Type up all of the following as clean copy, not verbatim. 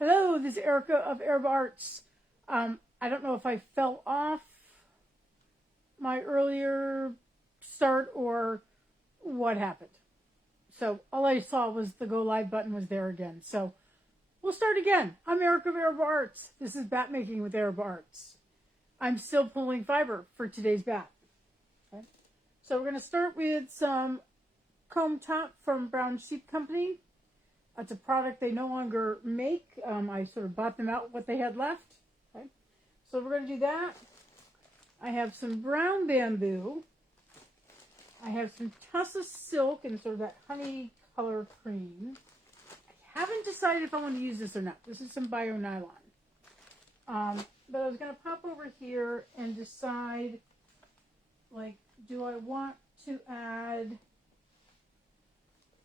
Hello, this is Erica of AriBo Arts. I don't know if I fell off my earlier start or what happened. So all I saw was the go live button was there again. So we'll start again. I'm Erica of AriBo Arts. This is Battmaking with AriBo Arts. I'm still pulling fiber for today's bat. Okay. So we're going to start with some comb top from Brown Sheep Company. That's a product they no longer make. I sort of bought them out what they had left. Okay. So we're going to do that. I have some brown bamboo. I have some Tussa silk and sort of that honey color cream. I haven't decided if I want to use this or not. This is some bio nylon. But I was going to pop over here and decide, like, do I want to add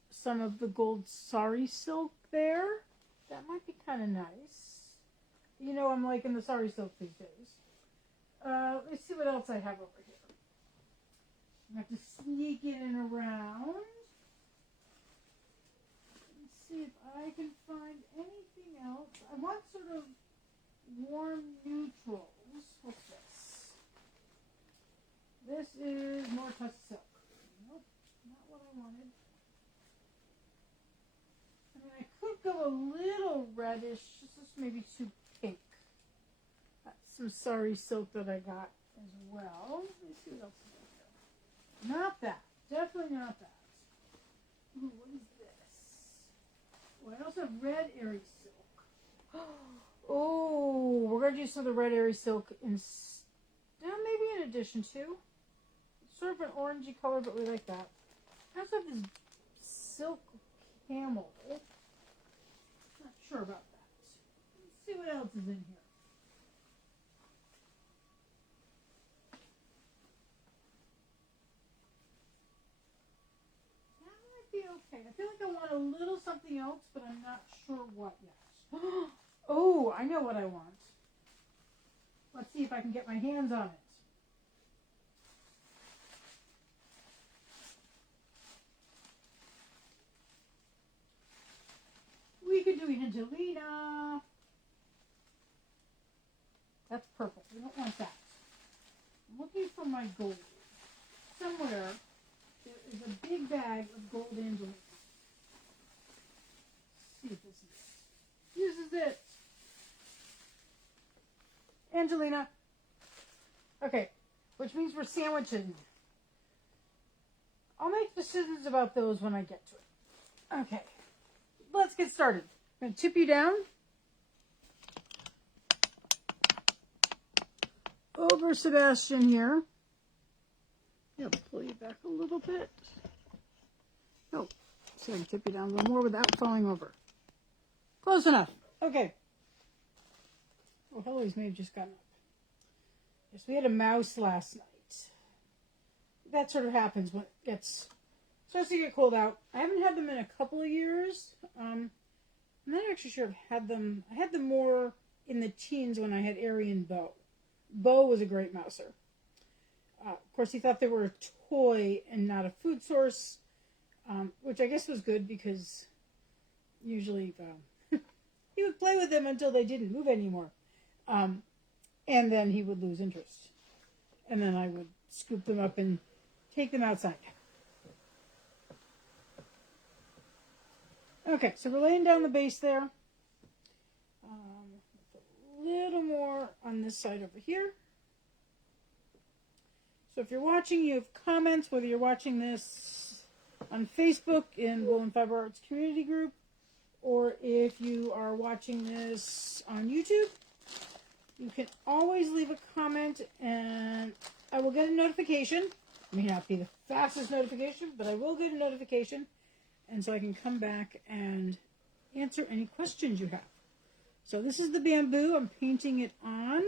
some of the gold sari silk there? That might be kind of nice. You know, I'm liking the sari silk these days. Let's see what else I have over here. I have to sneak in and around. Let's see if I can find anything else. I want sort of warm neutrals. What's this? This is more Tussa silk. Nope, not what I wanted. I mean, I could go a little reddish. This is maybe too pink. That's some sari silk that I got as well. Let me see what else is in here. Not that. Definitely not that. Ooh, what is this? Oh, I also have red airy silk. Oh, we're going to do some of the red airy silk maybe in addition to. It's sort of an orangey color, but we like that. I also have this silk camel. Not sure about that. Let's see what else is in here. That might be okay. I feel like I want a little something else, but I'm not sure what yet. Oh, I know what I want. Let's see if I can get my hands on it. We could do Angelina. That's purple. We don't want that. I'm looking for my gold. Somewhere there is a big bag of gold Angelina. Let's see if this is it. This is it. Angelina. Okay, which means we're sandwiching. I'll make decisions about those when I get to it. Okay, let's get started. I'm going to tip you down. Over Sebastian here. I'll pull you back a little bit. Oh, so I can tip you down a little more without falling over. Close enough. Okay. Well, Hillary's may have just gotten up. Yes, we had a mouse last night. That sort of happens when it starts to get cold out. I haven't had them in a couple of years. I'm not actually sure I've had them. I had them more in the teens when I had Ari and Bo. Bo was a great mouser. Of course, he thought they were a toy and not a food source, which I guess was good because usually he would play with them until they didn't move anymore. And then he would lose interest. And then I would scoop them up and take them outside. Okay, so we're laying down the base there. A little more on this side over here. So if you're watching, you have comments, whether you're watching this on Facebook in Wool and Fiber Arts Community Group, or if you are watching this on YouTube, you can always leave a comment and I will get a notification. It may not be the fastest notification, but I will get a notification. And so I can come back and answer any questions you have. So this is the bamboo. I'm painting it on.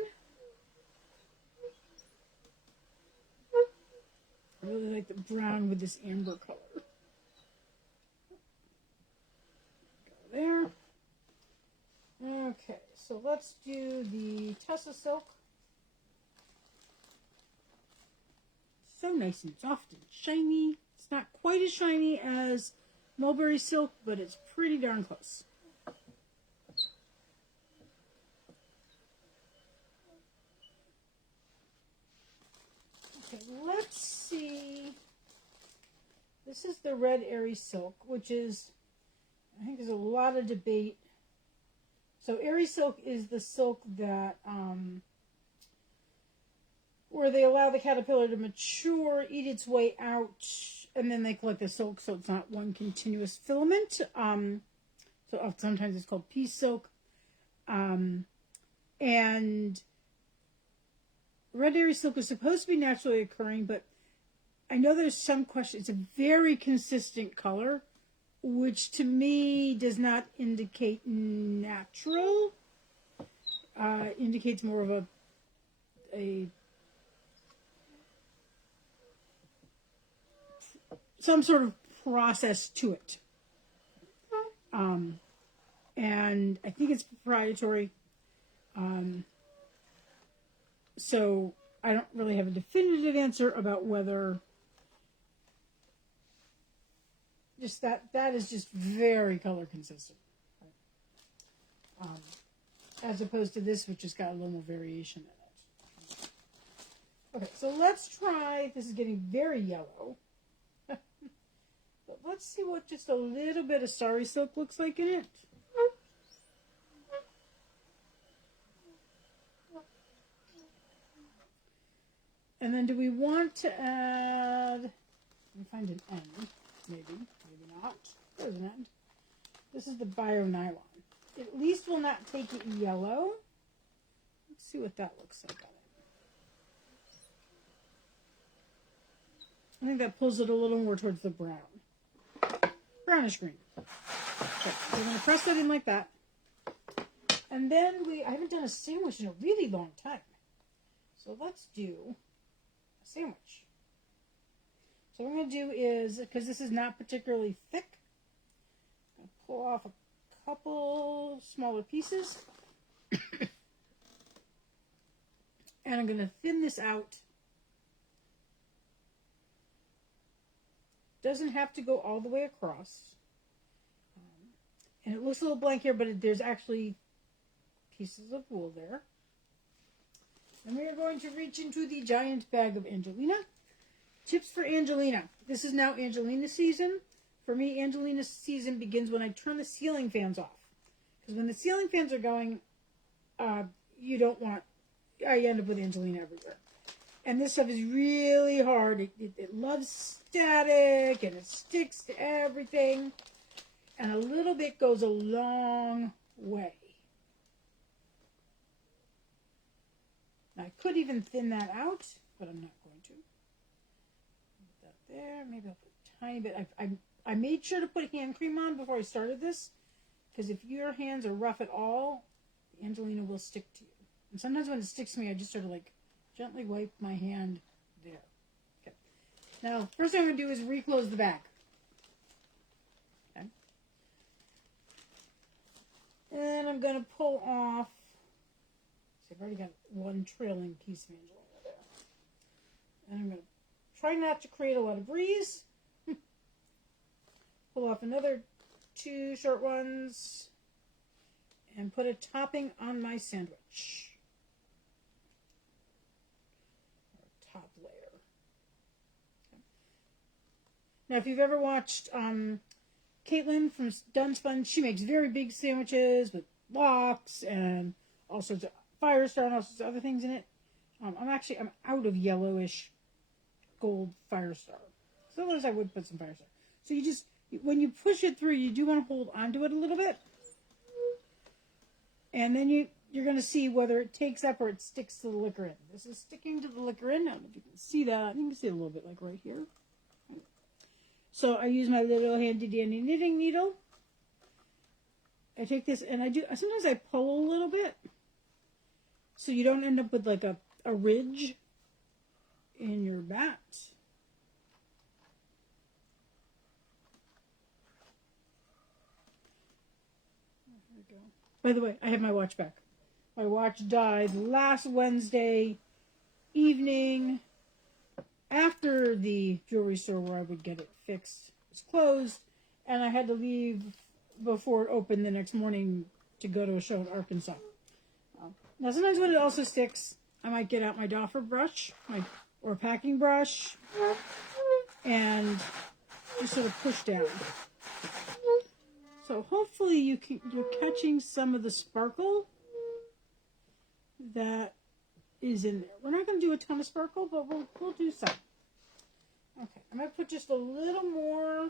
I really like the brown with this amber color. Go there. Okay, so let's do the Tussa silk. So nice and soft and shiny. It's not quite as shiny as mulberry silk, but it's pretty darn close. this is the red Airy silk, which is, I think there's a lot of debate. So Airy silk is the silk that, where they allow the caterpillar to mature, eat its way out, and then they collect the silk, so it's not one continuous filament. So sometimes it's called pea silk. And red Airy silk is supposed to be naturally occurring, but I know there's some question. It's a very consistent color, which to me does not indicate natural. Indicates more of a some sort of process to it. And I think it's proprietary. So I don't really have a definitive answer about whether just that is just very color consistent. As opposed to this, which has got a little more variation in it. Okay, so let's try, this is getting very yellow. But let's see what just a little bit of sari silk looks like in it. And then do we want to add, let me find an end, maybe not. There's an end. This is the bio nylon. At least will not take it yellow. Let's see what that looks like on it. I think that pulls it a little more towards the brown. Brownish green. Okay, so we're going to press that in like that. And then I haven't done a sandwich in a really long time. So let's do a sandwich. So what I'm going to do is, because this is not particularly thick, I'm going to pull off a couple smaller pieces. And I'm going to thin this out. Doesn't have to go all the way across. And it looks a little blank here, but there's actually pieces of wool there. And we are going to reach into the giant bag of Angelina. Tips for Angelina. This is now Angelina season. For me, Angelina season begins when I turn the ceiling fans off. Because when the ceiling fans are going, you don't want, I end up with Angelina everywhere. And this stuff is really hard. It loves static, and it sticks to everything. And a little bit goes a long way. Now, I could even thin that out, but I'm not going to. Put that there. Maybe I'll put a tiny bit. I made sure to put hand cream on before I started this, because if your hands are rough at all, the Angelina will stick to you. And sometimes when it sticks to me, I just sort of like gently wipe my hand there. Okay. Now, first thing I'm going to do is reclose the bag. Okay. And I'm going to pull off. See, I've already got one trailing piece of Angelina there. And I'm going to try not to create a lot of breeze. Pull off another 2 short ones. And put a topping on my sandwich. Top layer. Okay. Now, if you've ever watched Caitlin from Dunspun, she makes very big sandwiches with lox and all sorts of Firestar and all sorts of other things in it. I'm out of yellowish gold Firestar. Sometimes I would put some Firestar. So you just, when you push it through, you do want to hold onto it a little bit. And then you're going to see whether it takes up or it sticks to the liquor end. This is sticking to the liquor end. I don't know if you can see that. You can see it a little bit like right here. So I use my little handy dandy knitting needle. I take this and sometimes I pull a little bit. So you don't end up with like a ridge in your bat. By the way, I have my watch back. My watch died last Wednesday evening after the jewelry store where I would get it fixed was closed, and I had to leave before it opened the next morning to go to a show in Arkansas. Now, sometimes when it also sticks, I might get out my doffer brush or packing brush and just sort of push down. So hopefully you're catching some of the sparkle that is in there. We're not going to do a ton of sparkle, but we'll do some. Okay, I'm going to put just a little more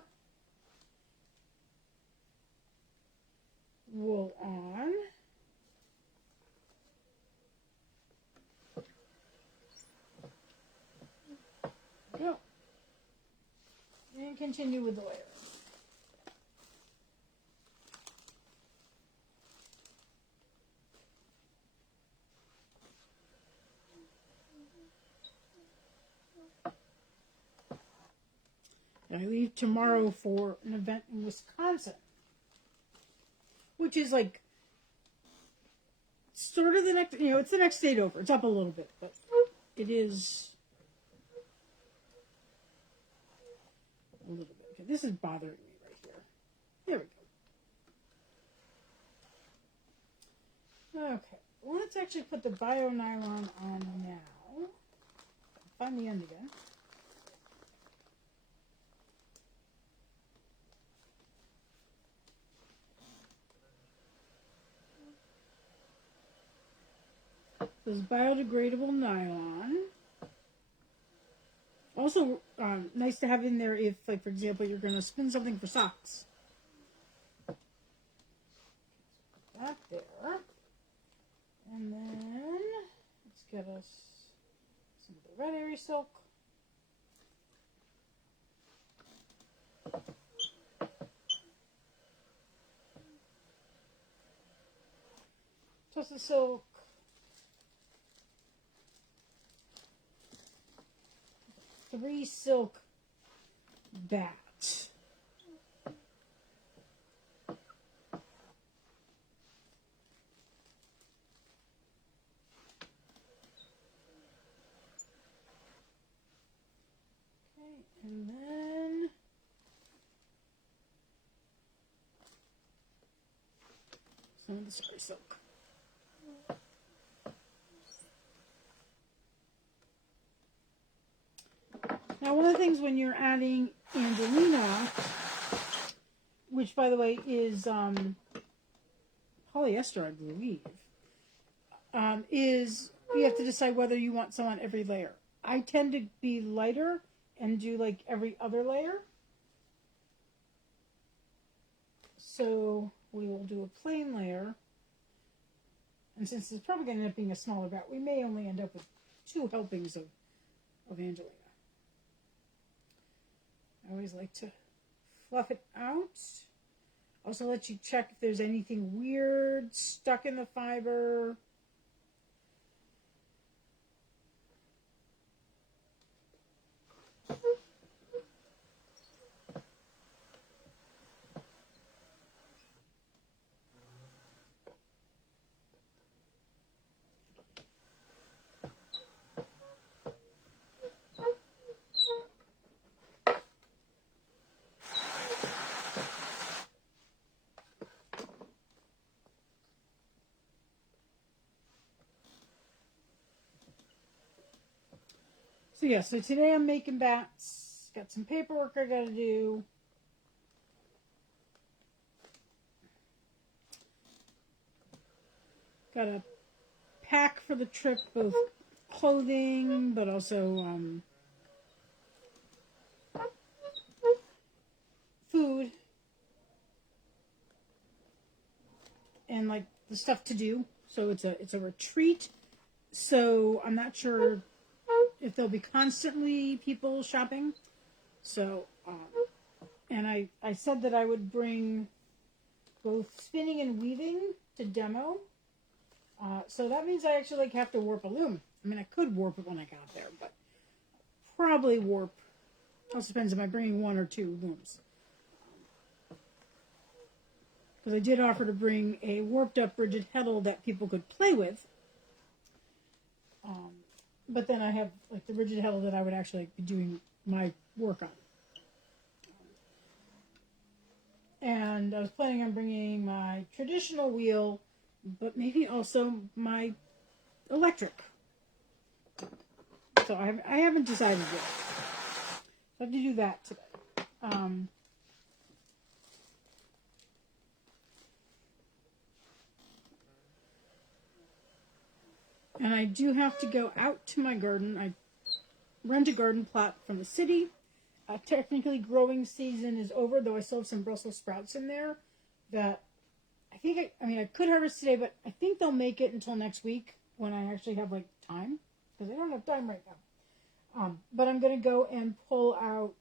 wool on. Go. And continue with the layer. I leave tomorrow for an event in Wisconsin, which is like sort of the next, it's the next state over. It's up a little bit, but it is a little bit. Okay, this is bothering me right here. There we go. Okay, let's actually put the bio nylon on now. Find the end again. This is biodegradable nylon. Also, nice to have in there if, like, for example, you're going to spin something for socks. That there. And then, let's get us some of the red airy silk. Toss the silk. Three silk bats. Okay, and then some of the spray silk. Now, one of the things when you're adding Angelina, which, by the way, is polyester, I believe, is you have to decide whether you want some on every layer. I tend to be lighter and do, like, every other layer. So we will do a plain layer. And since it's probably going to end up being a smaller bat, we may only end up with 2 helpings of Angelina. I always like to fluff it out. Also let you check if there's anything weird stuck in the fiber. So yeah, so today I'm making bats. Got some paperwork I gotta do. Gotta pack for the trip, both clothing, but also food. And like the stuff to do. So it's a retreat. So I'm not sure if there'll be constantly people shopping. So, and I said that I would bring both spinning and weaving to demo. So that means I actually have to warp a loom. I mean, I could warp it when I got there, but probably warp. Also depends if I'm bringing 1 or 2 looms. Because I did offer to bring a warped up rigid heddle that people could play with. But then I have like the rigid heddle that I would actually be doing my work on. And I was planning on bringing my traditional wheel, but maybe also my electric. So I haven't decided yet. So I have to do that today. Um, and I do have to go out to my garden. I rent a garden plot from the city. Technically, growing season is over, though I still have some Brussels sprouts in there that I think, I could harvest today, but I think they'll make it until next week when I actually have, like, time, because I don't have time right now. But I'm going to go and pull out,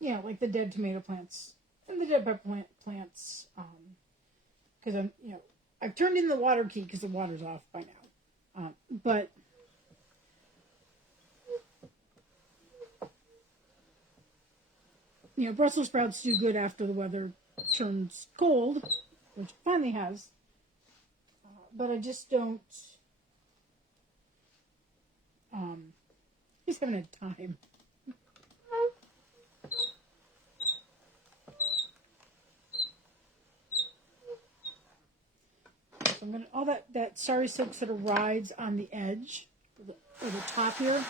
like the dead tomato plants and the dead pepper plants, because I've turned in the water key because the water's off by now. But Brussels sprouts do good after the weather turns cold, which it finally has. But I just don't. Just haven't had time. So I'm gonna all that sari silk sort of rides on the edge or the top here.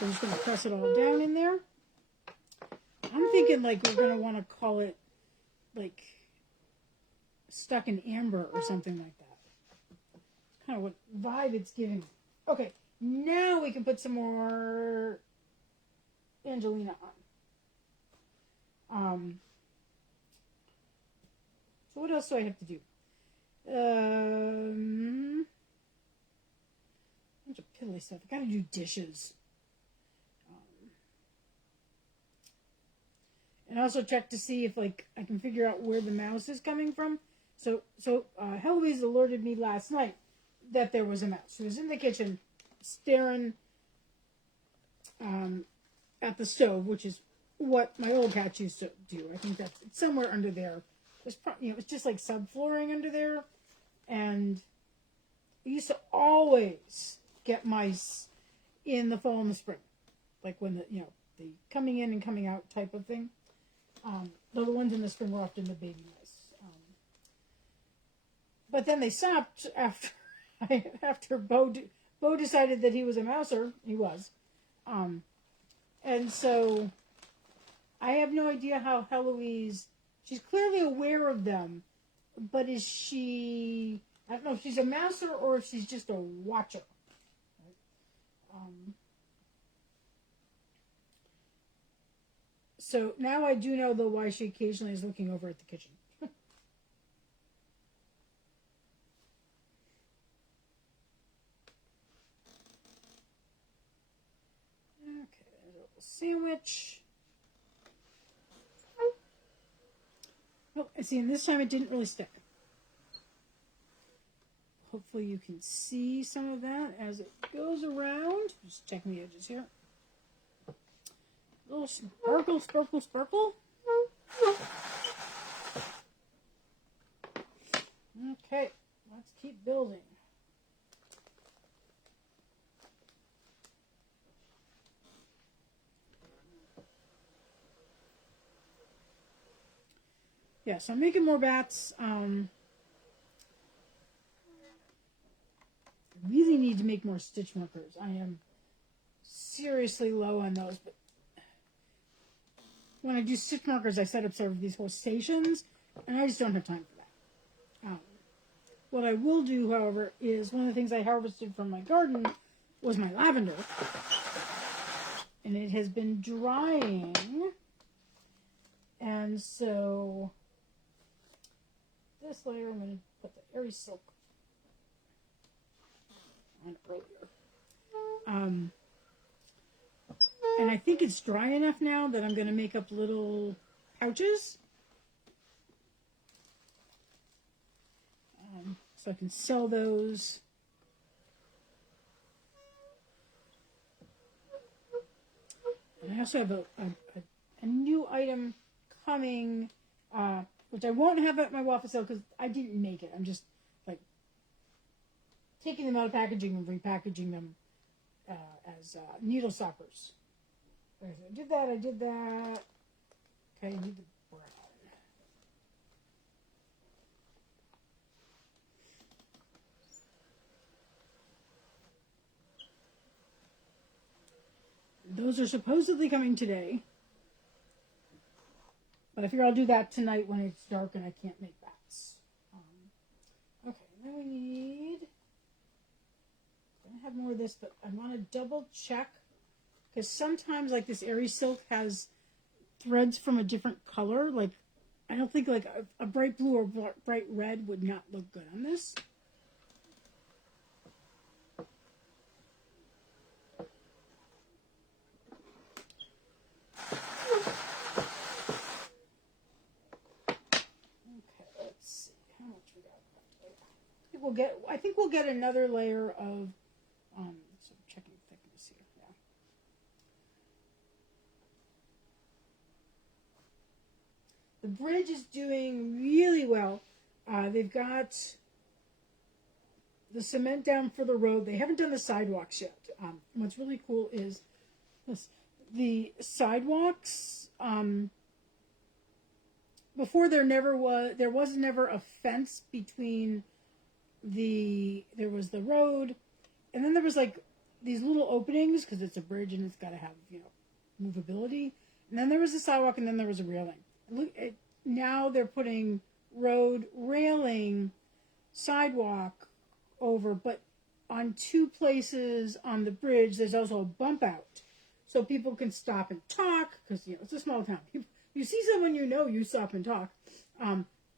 So I'm just gonna press it all down in there. I'm thinking like we're gonna want to call it like stuck in amber or something like that. Kind of what vibe it's giving. Okay, now we can put some more Angelina on. So what else do I have to do? Bunch of piddly stuff. I gotta do dishes. And also check to see if I can figure out where the mouse is coming from. So Heloise alerted me last night that there was a mouse. She was in the kitchen staring at the stove, which is what my old cat used to do. I think it's somewhere under there. There's it's just like subflooring under there, and we used to always get mice in the fall and the spring, like when the coming in and coming out type of thing. Though the ones in the spring were often the baby mice. But then they stopped after Bo decided that he was a mouser. He was. And so I have no idea how Heloise, she's clearly aware of them, but is she, I don't know if she's a mouser or if she's just a watcher. So now I do know, though, why she occasionally is looking over at the kitchen. Okay, there's a little sandwich. Oh, I see, and this time it didn't really stick. Hopefully you can see some of that as it goes around. Just checking the edges here. Little sparkle, sparkle, sparkle. Okay, let's keep building. Yeah, so I'm making more bats. I really need to make more stitch markers. I am seriously low on those, but when I do stitch markers, I set up sort of these whole stations, and I just don't have time for that. What I will do, however, is one of the things I harvested from my garden was my lavender, and it has been drying, and so this layer I'm going to put the Airy Silk on earlier. And I think it's dry enough now that I'm going to make up little pouches. So I can sell those. And I also have a new item coming, which I won't have at my waffle sale because I didn't make it. I'm just taking them out of packaging and repackaging them as needle stoppers. I did that. Okay, I need the brown. Those are supposedly coming today. But I figure I'll do that tonight when it's dark and I can't make bats. Okay, then we need, I have more of this, but I want to double check, because sometimes like this Airy silk has threads from a different color. Like, I don't think like a bright blue or bright red would not look good on this. I think we'll get another layer of, so checking thickness here, yeah. The bridge is doing really well. They've got the cement down for the road. They haven't done the sidewalks yet. What's really cool is this, the sidewalks, before there was never a fence between there was the road, and then there was like these little openings because it's a bridge and it's got to have, movability. And then there was a sidewalk, and then there was a railing. Now they're putting road, railing, sidewalk over, but on two places on the bridge there's also a bump out, so people can stop and talk, because it's a small town. You see someone you stop and talk.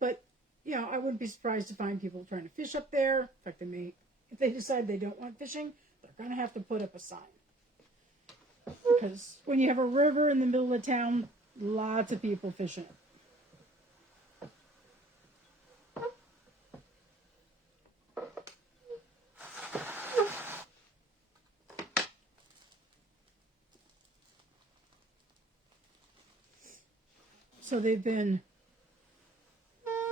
But I wouldn't be surprised to find people trying to fish up there. In fact, if they decide they don't want fishing, they're going to have to put up a sign. Because when you have a river in the middle of town, lots of people fishing. So they've been,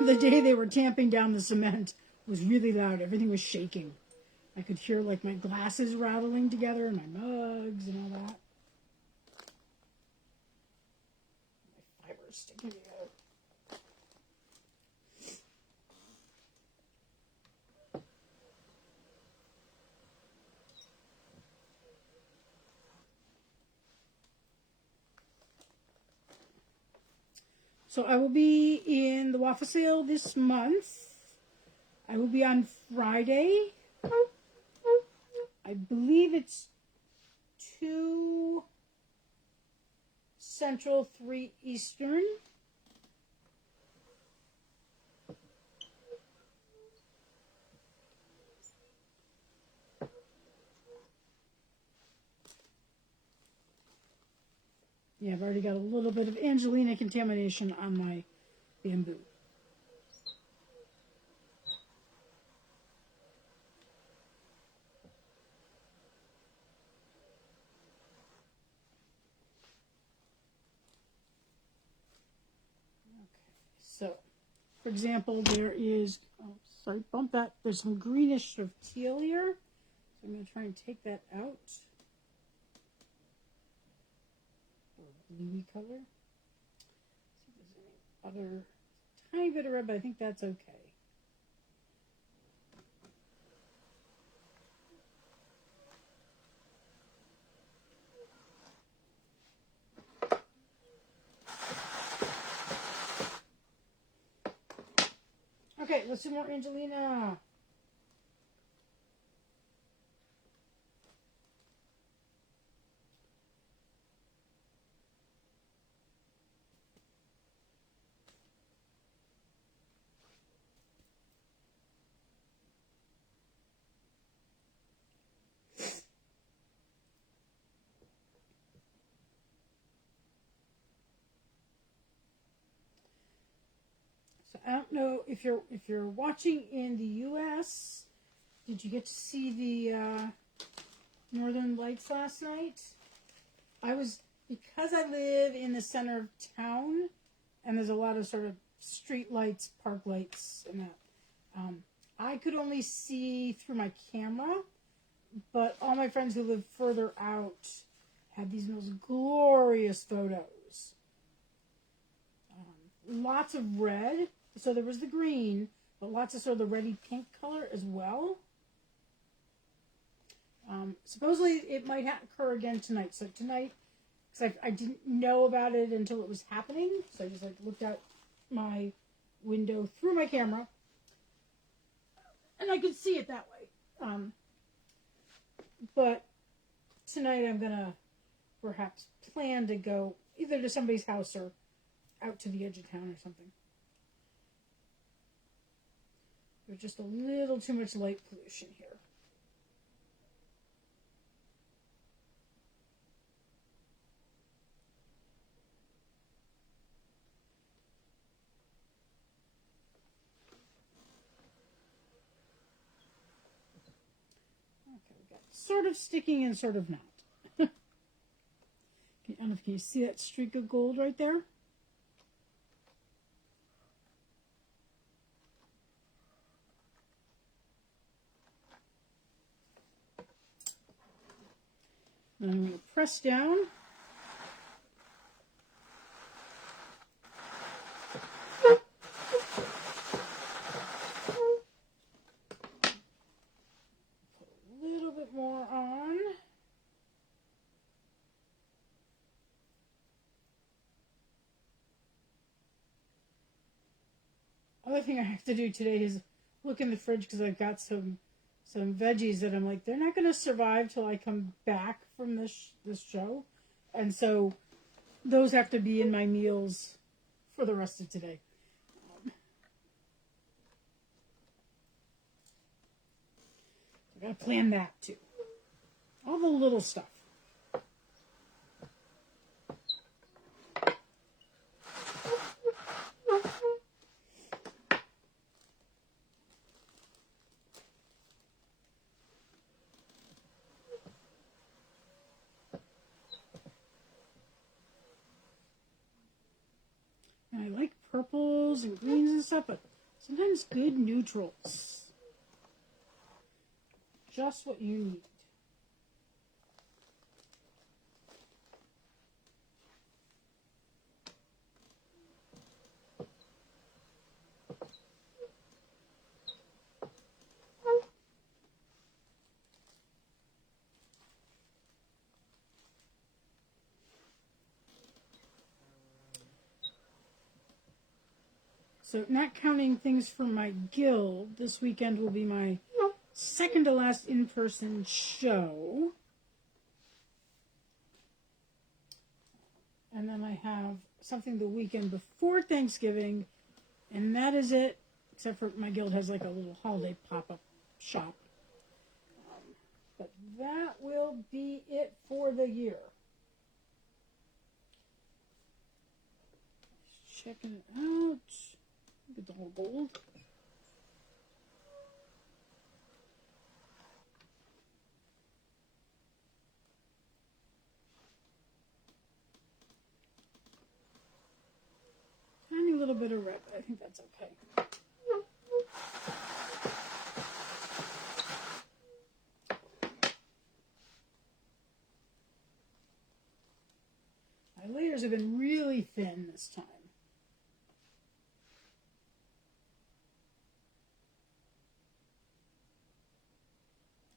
the day they were tamping down the cement was really loud. Everything was shaking. I could hear like my glasses rattling together and my mugs and all that. My fibers sticking together. So I will be in the waffle sale this month. I will be on Friday. I believe it's 2 Central, 3 Eastern. Yeah, I've already got a little bit of Angelina contamination on my bamboo. So, for example, there is, bump that. There's some greenish sort of teal here. So I'm going to try and take that out. Or bluey color. See if there's any other tiny bit of red, but I think that's okay. Okay, let's do more Angelina. So I don't know if you're watching in the U.S. Did you get to see the Northern Lights last night? Because I live in the center of town, and there's a lot of sort of street lights, park lights, and that. I could only see through my camera, but all my friends who live further out had these most glorious photos. Lots of red. So there was the green, but lots of sort of the reddy pink color as well. Supposedly it might occur again tonight. So tonight because I didn't know about it until it was happening. So I just like looked out my window through my camera, and I could see it that way. But tonight I'm gonna perhaps plan to go either to somebody's house or out to the edge of town or something. There's just a little too much light pollution here. Okay, we got sort of sticking and sort of not. I don't know if you see that streak of gold right there. Then I'm going to press down. Put a little bit more on. Other thing I have to do today is look in the fridge because I've got some veggies that I'm like, they're not going to survive till I come back from this show. And so those have to be in my meals for the rest of today. I got to plan that too. All the little stuff. And I like purples and greens and stuff, but sometimes good neutrals. Just what you need. So not counting things from my guild, this weekend will be my second to last in-person show. And then I have something the weekend before Thanksgiving, and that is it, except for my guild has like a little holiday pop-up shop. But that will be it for the year. Checking it out. Get the whole gold. Tiny little bit of red, but I think that's okay. My layers have been really thin this time.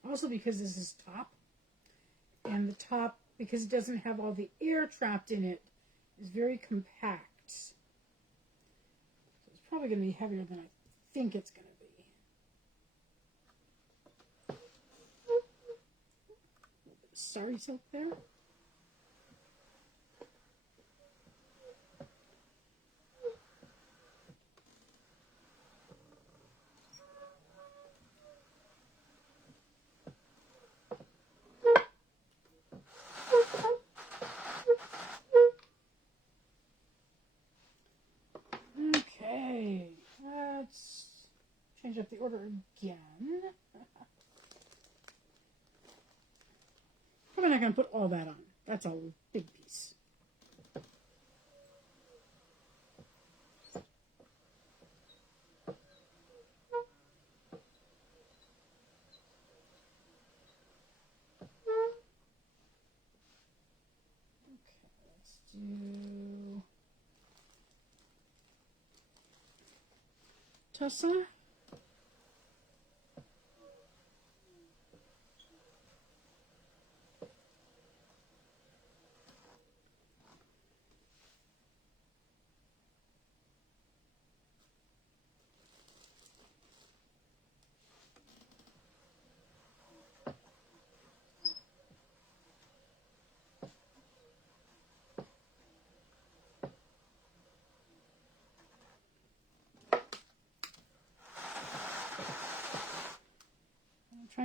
Also because this is top, and the top, because it doesn't have all the air trapped in it, is very compact. So it's probably going to be heavier than I think it's going to be. A little bit of sari silk there. Change up the order again. Probably not going to put all that on. That's a big piece. Okay, let's do Tussa.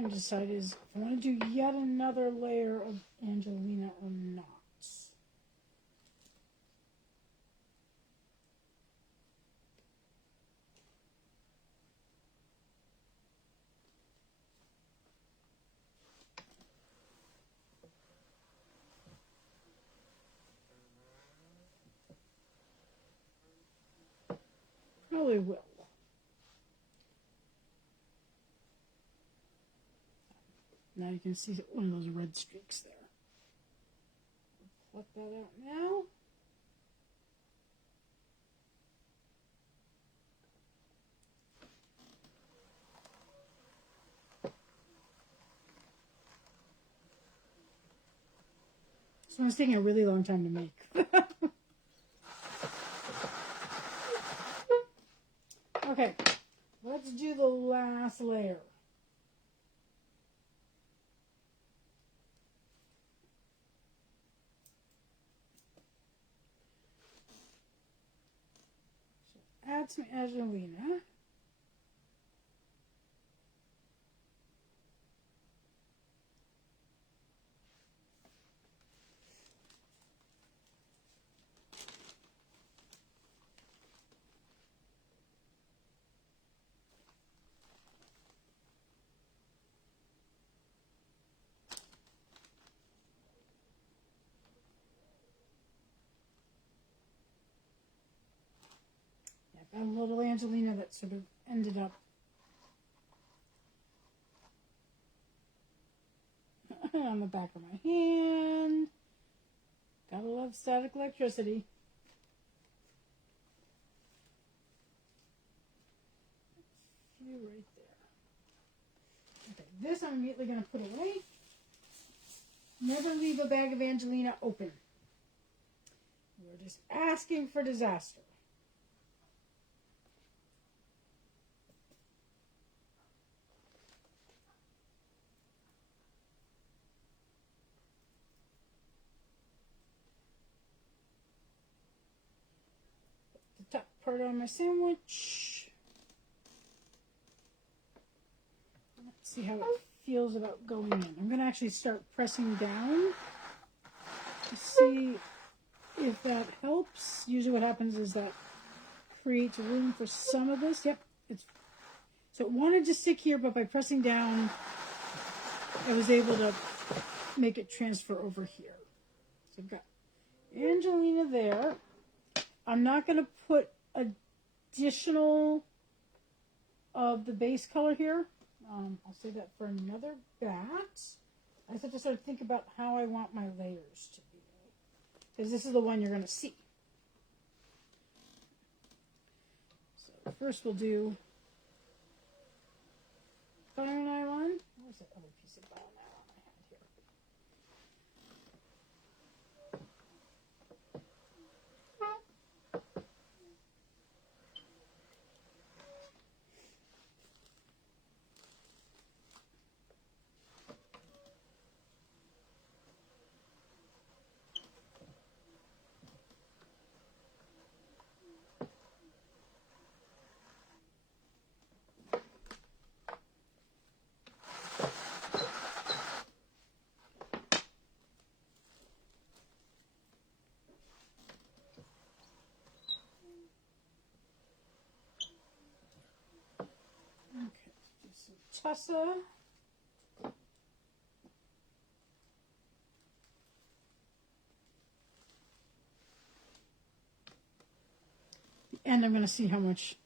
trying to decide is if I want to do yet another layer of Angelina or not. Probably will. Now you can see one of those red streaks there. Pluck that out now. This one's taking a really long time to make. Okay, let's do the last layer. So add some Angelina. A little Angelina that sort of ended up on the back of my hand. Gotta love static electricity. A few right there. Okay, this I'm immediately going to put away. Never leave a bag of Angelina open. We're just asking for disaster. Top part on my sandwich. Let's see how it feels about going in. I'm going to actually start pressing down to see if that helps. Usually what happens is that creates room for some of this. Yep, so it wanted to stick here, but by pressing down, I was able to make it transfer over here. So I've got Angelina there. I'm not going to put additional of the base color here. I'll save that for another bat. I just have to sort of think about how I want my layers to be. Because this is the one you're going to see. So first we'll do bio nylon. Where's that other piece of bio nylon I had here? Tussa. And I'm going to see how much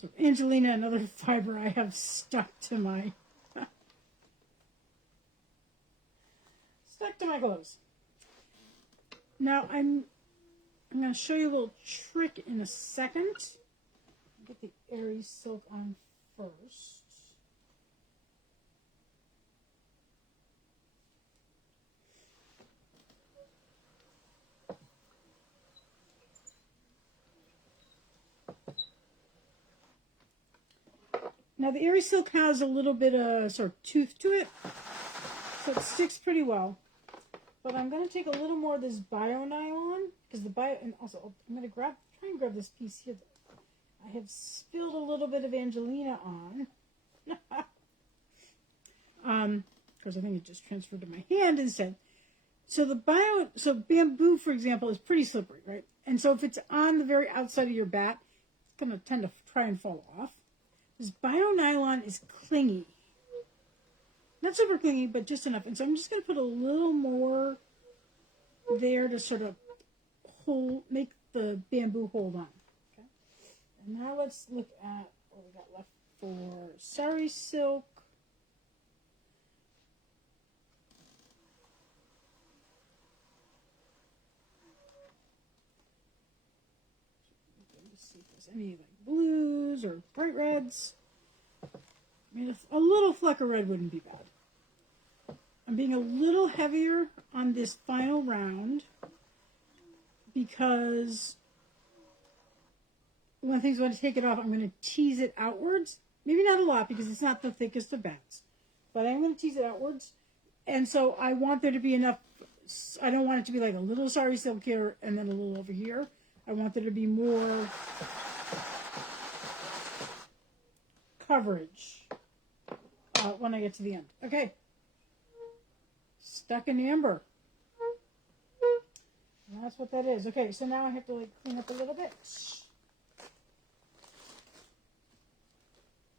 so Angelina, another fiber I have stuck to my clothes. Now I'm going to show you a little trick in a second. Get the airy silk on first. Now the airy silk has a little bit of sort of tooth to it, so it sticks pretty well. But I'm going to take a little more of this bio nylon, because and also I'm going to try and grab this piece here that I have spilled a little bit of Angelina on. Because I think it just transferred to my hand instead. So bamboo, for example, is pretty slippery, right? And so if it's on the very outside of your bat, it's going to tend to try and fall off. This bio-nylon is clingy. Not super clingy, but just enough. And so I'm just going to put a little more there to sort of make the bamboo hold on. Okay. And now let's look at what we got left for sari silk. Let's see if there's any like blues or bright reds. I mean, a little fleck of red wouldn't be bad. I'm being a little heavier on this final round because one thing is when I take it off, I'm going to tease it outwards. Maybe not a lot because it's not the thickest of bats, but I'm going to tease it outwards. And so I want there to be enough. I don't want it to be like a little sari silk here and then a little over here. I want there to be more coverage when I get to the end. Okay. Stuck in amber. And that's what that is. Okay, so now I have to like clean up a little bit.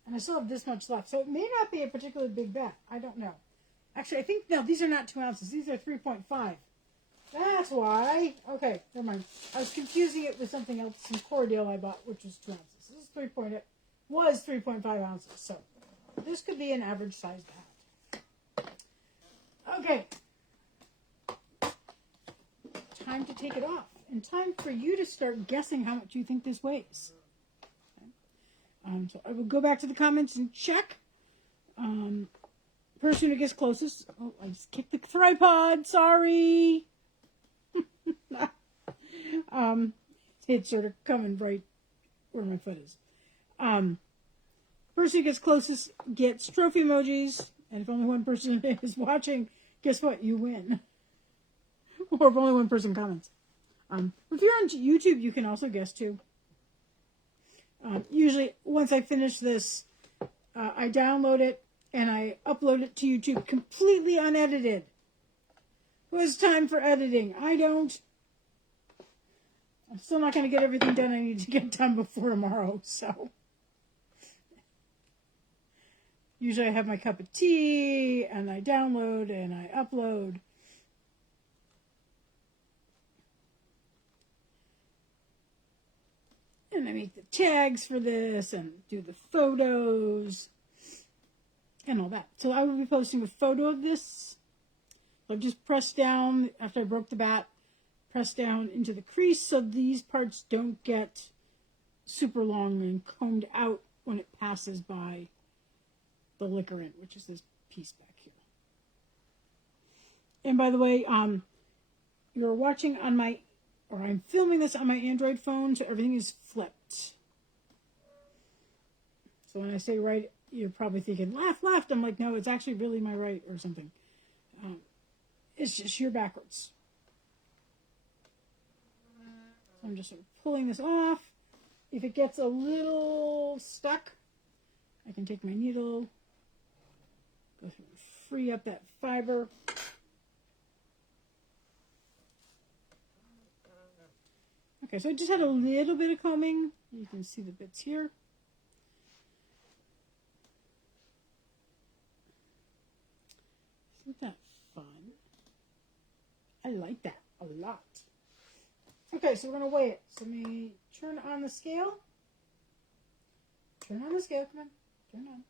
And I still have this much left. So it may not be a particularly big bat. I don't know. Actually, I think, no, these are not 2 ounces. These are 3.5. That's why. Okay, never mind. I was confusing it with something else, some Cordial I bought, which was 2 ounces. This is was 3.5 ounces. So this could be an average sized bat. Okay. Time to take it off. And time for you to start guessing how much you think this weighs. Okay. So I will go back to the comments and check. Person who gets closest. Oh, I just kicked the tripod. Sorry. It's sort of coming right where my foot is. Person who gets closest gets trophy emojis. And if only one person is watching, guess what? You win. Or if only one person comments. If you're on YouTube, you can also guess too. Usually, once I finish this, I download it and I upload it to YouTube completely unedited. Who has time for editing? I don't. I'm still not going to get everything done I need to get done before tomorrow, so. Usually I have my cup of tea and I download and I upload. And I make the tags for this and do the photos and all that. So I will be posting a photo of this. I've just pressed down, after I broke the bat, pressed down into the crease so these parts don't get super long and combed out when it passes by the liquorant, which is this piece back here. And by the way, you're watching on my, or I'm filming this on my Android phone, so everything is flipped. So when I say right, you're probably thinking, left. I'm like, no, it's actually really my right or something. It's just you're backwards. So I'm just sort of pulling this off. If it gets a little stuck, I can take my needle, go through and free up that fiber. Okay, so I just had a little bit of combing. You can see the bits here. Isn't that fun? I like that a lot. Okay, so we're going to weigh it. So let me turn on the scale. Turn on the scale, come on. Turn on.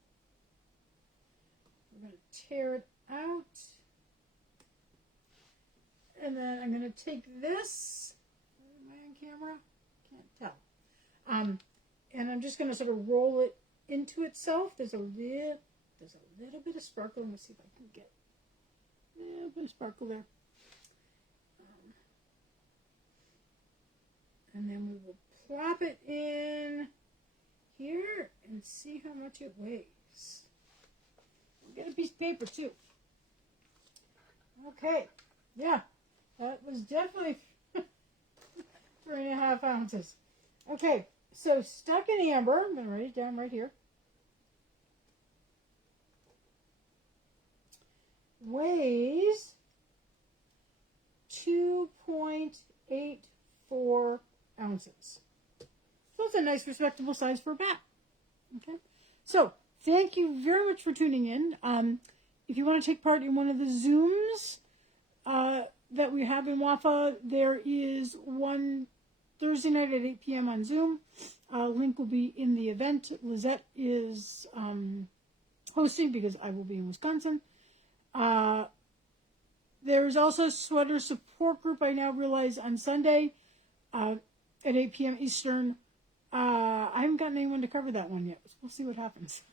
We're going to tear it out. And then I'm going to take this. Am I on camera? Can't tell. And I'm just going to sort of roll it into itself. There's a little bit of sparkle. Let's see if I can get a little bit of sparkle there. And then we will plop it in here and see how much it weighs. We'll get a piece of paper too. Okay, yeah, that was definitely 3.5 ounces. Okay, so stuck in amber. I'm going to write it down right here. weighs 2.84 ounces. So it's a nice, respectable size for a bat. Okay. So thank you very much for tuning in. If you want to take part in one of the Zooms that we have in WAFA, there is one Thursday night at 8 p.m. on Zoom. Link will be in the event. Lizette is hosting because I will be in Wisconsin. There's also a sweater support group, I now realize, on Sunday at 8 p.m. Eastern. I haven't gotten anyone to cover that one yet. We'll see what happens.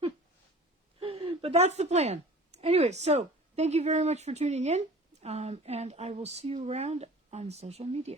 But that's the plan. Anyway, so thank you very much for tuning in, and I will see you around on social media.